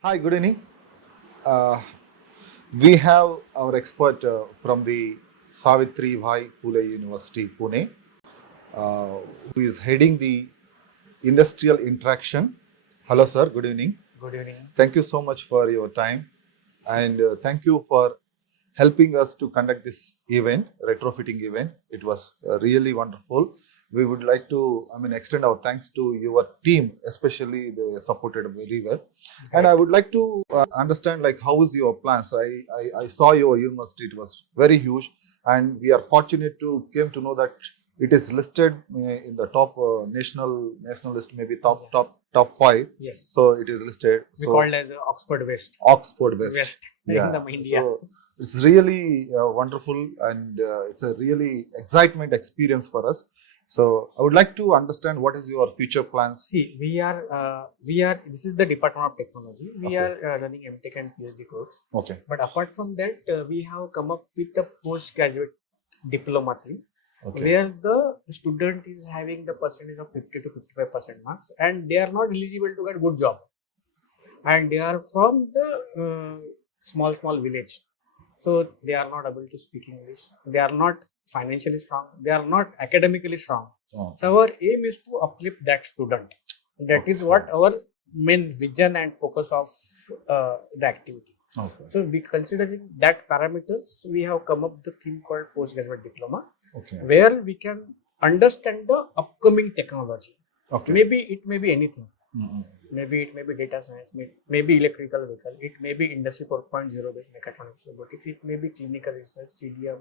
Hi, good evening. Uh, we have our expert from the Savitri Bhai Pule University, Pune, uh, who is heading the industrial interaction. Hello, sir. Good evening. Good evening. Thank you so much for your time, and thank you for helping us to conduct this event, retrofitting event. It was really wonderful. We would like to, extend our thanks to your team, especially they supported very well. And I would like to understand, like, how is your plans? I saw your university; it was very huge, and we are fortunate to came to know that it is listed in the top national list, maybe top Yes. top 5. Yes. So it is listed. We So called as Oxford West. Oxford West. West Yeah. in the India. So it's really wonderful, and it's a really excitement experience for us. So I would like to understand what is your future plans. See, this is the Department of Technology. We Okay. are running MTech and PhD course. Okay. But apart from that, we have come up with the postgraduate diploma thing, Okay. where the student is having the percentage of 50 to 55% marks, and they are not eligible to get good job, and they are from the small village, so they are not able to speak English. They are not financially strong. They are not academically strong. Oh. So our aim is to uplift that student. That is Okay. what our main vision and focus of the activity. Okay. So, we considering that parameters, we have come up with the thing called postgraduate diploma, Okay. where we can understand the upcoming technology. Okay. Maybe it may be anything. Mm-mm. Maybe it may be data science, maybe electrical vehicle, it may be industry 4.0 based mechatronics robotics, it may be clinical research, CDM,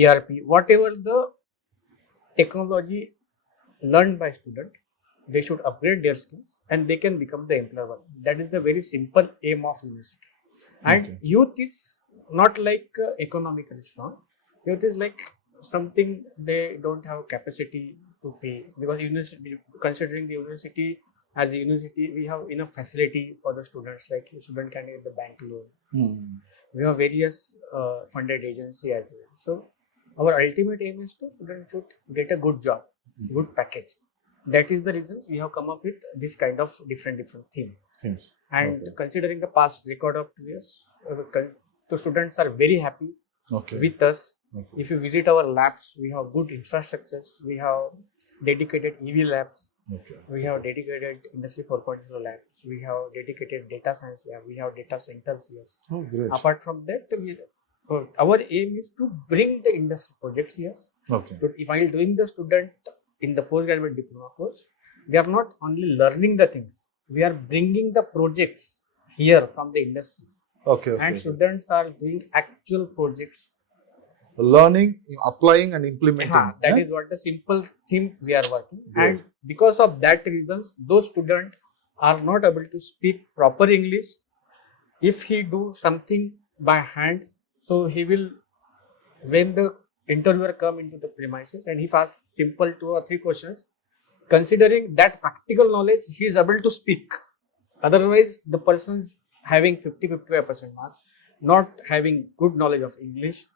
ERP, whatever the technology learned by student, they should upgrade their skills and they can become the employer. That is the very simple aim of university. And Okay. youth is not like economically strong. Youth is like something they don't have capacity to pay, because university, considering the university as a university, we have enough facility for the students. Like student can get the bank loan. Mm. We have various funded agency as well. So our ultimate aim is to student should get a good job, good package. That is the reasons we have come up with this kind of different theme. Things. And Okay. considering the past record of 2 years, the students are very happy Okay. with us. Okay. If you visit our labs, we have good infrastructures. We have dedicated EV labs. Okay. We have dedicated Industry 4.0 labs. We have dedicated data science lab. We have data centers here. Oh, great. Apart from that, our aim is to bring the industry projects here. Okay. So while doing the student in the postgraduate diploma course, they are not only learning the things. We are bringing the projects here from the industries. Okay. Okay. And students are doing actual projects. Learning, applying, and implementing. That is what the simple theme we are working. Great. And because of that reasons, those students are not able to speak proper English. If he do something by hand, so he will, when the interviewer come into the premises and he asks simple 2 or 3 questions, considering that practical knowledge, he is able to speak. Otherwise, the person having 50-55% marks, not having good knowledge of English,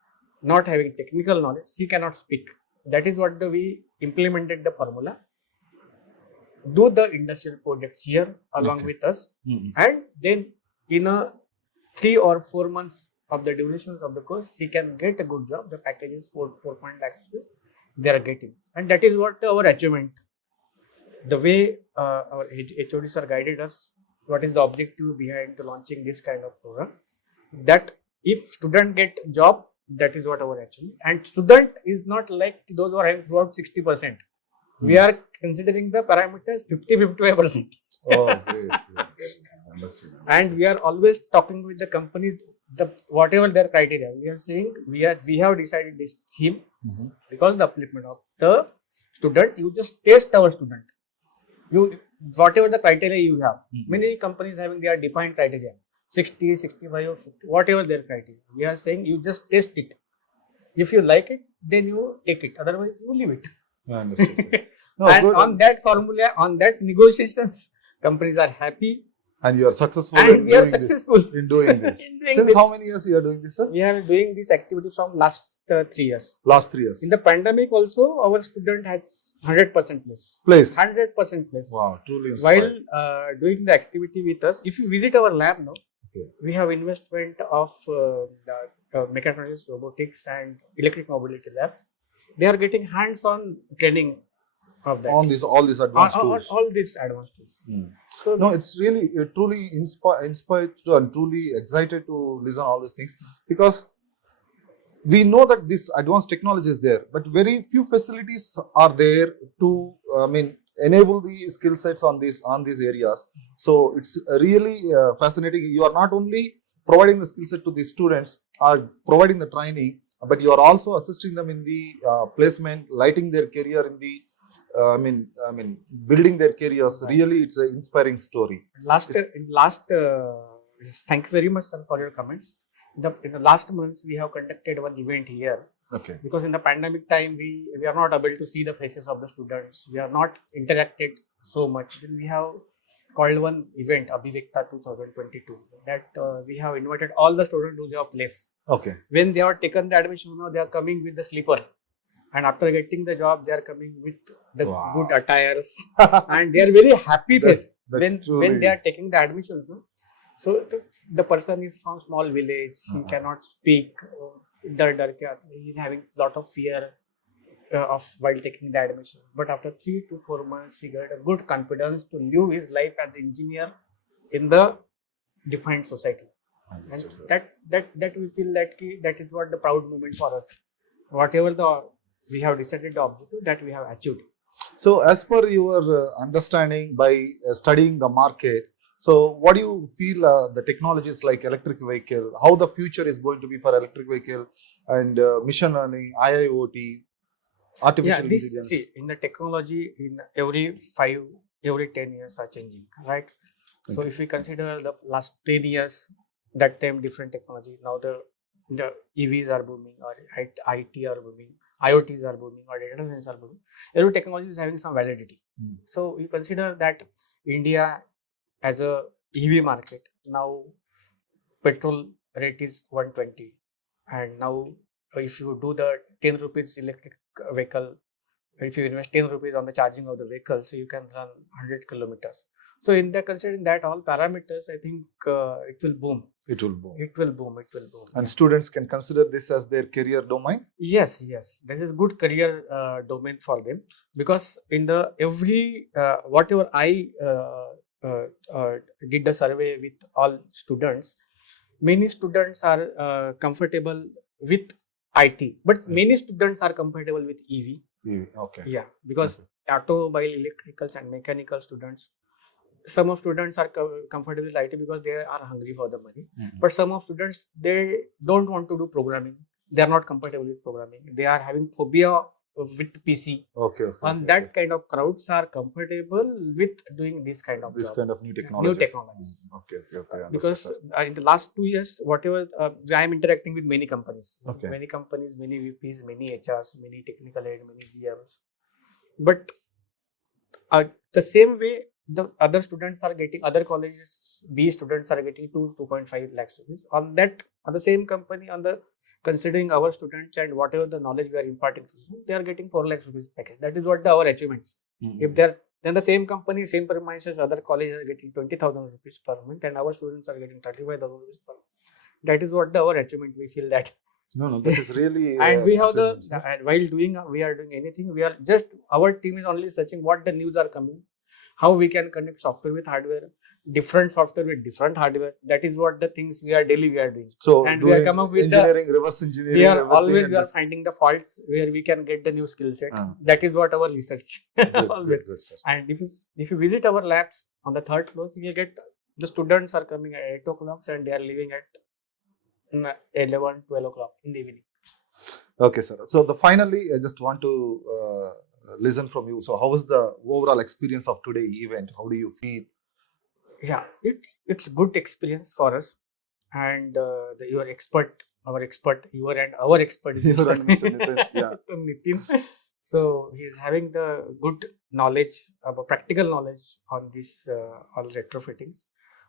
not having technical knowledge, he cannot speak. That is what we implemented the formula. Do the industrial projects here along Okay. with us, Mm-mm. and then in a 3 or 4 months of the durations of the course, he can get a good job. The package is 4 lakhs they are getting, and that is what our achievement. The way our HODs are guided us, what is the objective behind the launching this kind of program, that if student get job, that is what our achievement. And student is not like those who are having throughout 60%. We are considering the parameters 50-55%. Oh, great. Understood. And we are always talking with the company, the whatever their criteria. We are saying we have decided this theme because the upliftment of the student, you just test our student. You whatever the criteria you have. Many companies having their defined criteria, 60, 65, or 50, whatever their criteria. We are saying you just test it. If you like it, then you take it. Otherwise, you leave it. I understand. And on that formula, on that negotiations, companies are happy. And you are successful and in we are doing this. successful In doing this. in doing Since this. how many years you are doing this, sir? We are doing this activity from last 3 years. Last 3 years. In the pandemic also, our student has 100% place. Place. 100% place. Wow, truly While inspired. doing the activity with us, if you visit our lab now, Okay. we have investment of the mechatronics, robotics, and electric mobility labs. They are getting hands-on training of that. On this, all these advanced tools. All these advanced tools. So no, it's really truly inspired to, and truly excited to listen all these things, because we know that this advanced technology is there, but very few facilities are there to enable the skill sets on these areas. So it's really fascinating. You are not only providing the skill set to the students or providing the training, but you are also assisting them in the placement, lighting their career in the building their careers. Right. Really, it's an inspiring story. Thank you very much, sir, for your comments. In the last months, we have conducted one event here. Okay. Because in the pandemic time, we are not able to see the faces of the students. We are not interacted so much. Then we have called one event, Abhivyekta 2022, that we have invited all the students to their place. Okay. When they have taken the admission, now they are coming with the sleeper. And after getting the job, they are coming with the good attires. And they are very happy face when they are taking the admissions. No? So the person is from small village, he cannot speak, he is having a lot of fear of while taking the admission. But after 3 to 4 months, he got a good confidence to live his life as an engineer in the defined society. And that we feel that is what the proud moment for us. Whatever we have decided the objective that we have achieved. So as per your understanding by studying the market, so what do you feel the technologies like electric vehicle, how the future is going to be for electric vehicle and machine learning, IIoT, artificial intelligence? See, in the technology, in every 10 years are changing, right? So if we consider the last 10 years, that time different technology. Now the EVs are booming, or IT are booming, IoTs are booming, or data science are booming. Every technology is having some validity. So you consider that India as a EV market, now petrol rate is 120, and now if you do the 10 rupees electric vehicle, if you invest 10 rupees on the charging of the vehicle, so you can run 100 kilometers. So in the considering that all parameters, I think it will boom. It will boom. It will boom. It will boom. And students can consider this as their career domain? Yes. That is a good career domain for them, because in the every whatever I did the survey with all students, many students are comfortable with IT, but many students are comfortable with EV. Okay. Yeah, because automobile, electricals, and mechanical students, some of students are comfortable with IT because they are hungry for the money. But some of students, they don't want to do programming. They are not comfortable with programming. They are having phobia with PC. And that kind of crowds are comfortable with doing this kind of new technologies. Okay. Because in the last 2 years, whatever I am interacting with many companies, many VPs, many HRs, many technical head, many GMs. But the same way, the other students are getting, other colleges, B students are getting 2.5 lakhs rupees. On the same company, considering our students and whatever the knowledge we are imparting to them, they are getting 4 lakhs rupees package. That is what our achievements. If they're then the same company, same premises, other colleges are getting 20,000 rupees per month, and our students are getting 35,000 rupees per month. That is what our achievement. We feel that. No, that is really. And we have while we are doing anything, we are just, our team is only searching what the news are coming, how we can connect software with hardware, different software with different hardware. That is what the things we are doing. So, and we are come up with engineering, reverse engineering. We are finding the faults where we can get the new skill set. That is what our research. Always. Good, sir. And if you visit our labs on the 3rd floor, you will get the students are coming at 8 o'clock and they are leaving at 11, 12 o'clock in the evening. Okay, sir. So finally, I just want to listen from you. So how was the overall experience of today event? How do you feel? Yeah, it's good experience for us, and our expert is Mr. Nitin. Yeah. Nitin. So he is having the good knowledge, practical knowledge on this all retrofittings,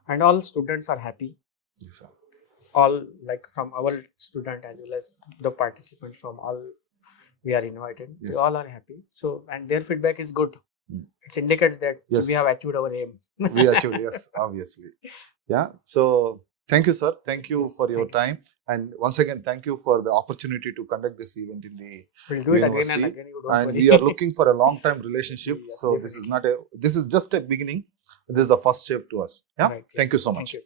and all students are happy. Yes, sir. All, like from our student as well as the participants from all we are invited, Yes, they all are happy. So, and their feedback is good. Mm. It indicates that Yes. we have achieved our aim. We achieved, yes, obviously. Yeah. So thank you, sir. Thank you Yes, for your thank you. time. And once again, thank you for the opportunity to conduct this event in the We'll do it again and university. again. You don't And worry. we are looking for a long-time relationship. Yes, So this is not a, this is just a beginning. This is the first step to us. Yeah. Right. Thank you so Thank much. you.